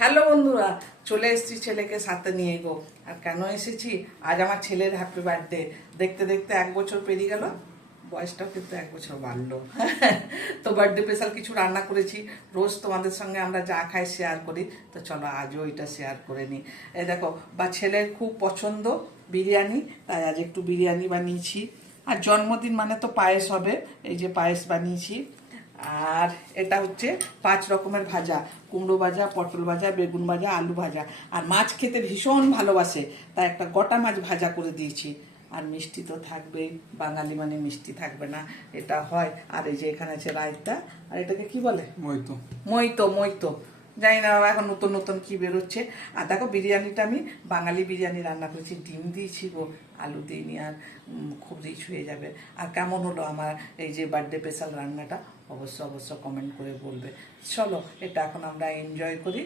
Hello বন্ধুরা, চলে এসেছি ছেলেকে সাথে নিয়ে গো। আর কেন এসেছি, আজ আমার ছেলের হ্যাপি বার্থডে। দেখতে দেখতে 1 বছর পেরিয়ে গেল, বয়সটাও কিন্তু 1 বছর বাড়লো। তো বার্থডে স্পেশাল কিছু রান্না করেছি। রোজ তোমাদের সঙ্গে আমরা যা খাই শেয়ার করি, তো চলো আজও এটা শেয়ার করে নিই। এই দেখো, বা ছেলের খুব পছন্দ বিরিয়ানি, তাই আজ একটু বিরিয়ানি বানিয়েছি। আর জন্মদিন মানে তো পায়েস হবে, এই যে পায়েস বানিয়েছি। আর এটা হচ্ছে 5 রকমের ভাজা: কুমড়ো ভাজা, পটল ভাজা, বেগুন ভাজা, আলু ভাজা। আর মাছ খেতে ভীষণ ভালোবাসে, তাই একটা গোটা মাছ ভাজা করে দিয়েছি। আর মিষ্টি তো থাকবেই, বাঙালি মানে মিষ্টি থাকবে না, এটা হয়। আর এই যে এখানে আছে রায়তা, আর এটাকে কি বলে? মইতো। মইতো, মইতো। জানি না বাবা, এখন নতুন নতুন কি বেরোচ্ছে। আর দেখো, বিরিয়ানিটা আমি বাঙালি বিরিয়ানি রান্না করেছি, ডিম দিয়েছি গো, আলু দিইনি। আর খুব রিচ হয়ে যাবে। আর কেমন হলো আমার এই যে বার্থডে স্পেশাল রান্নাটা, অবশ্য কমেন্ট করে বলবে। চলো এটা এখন আমরা এনজয় করি।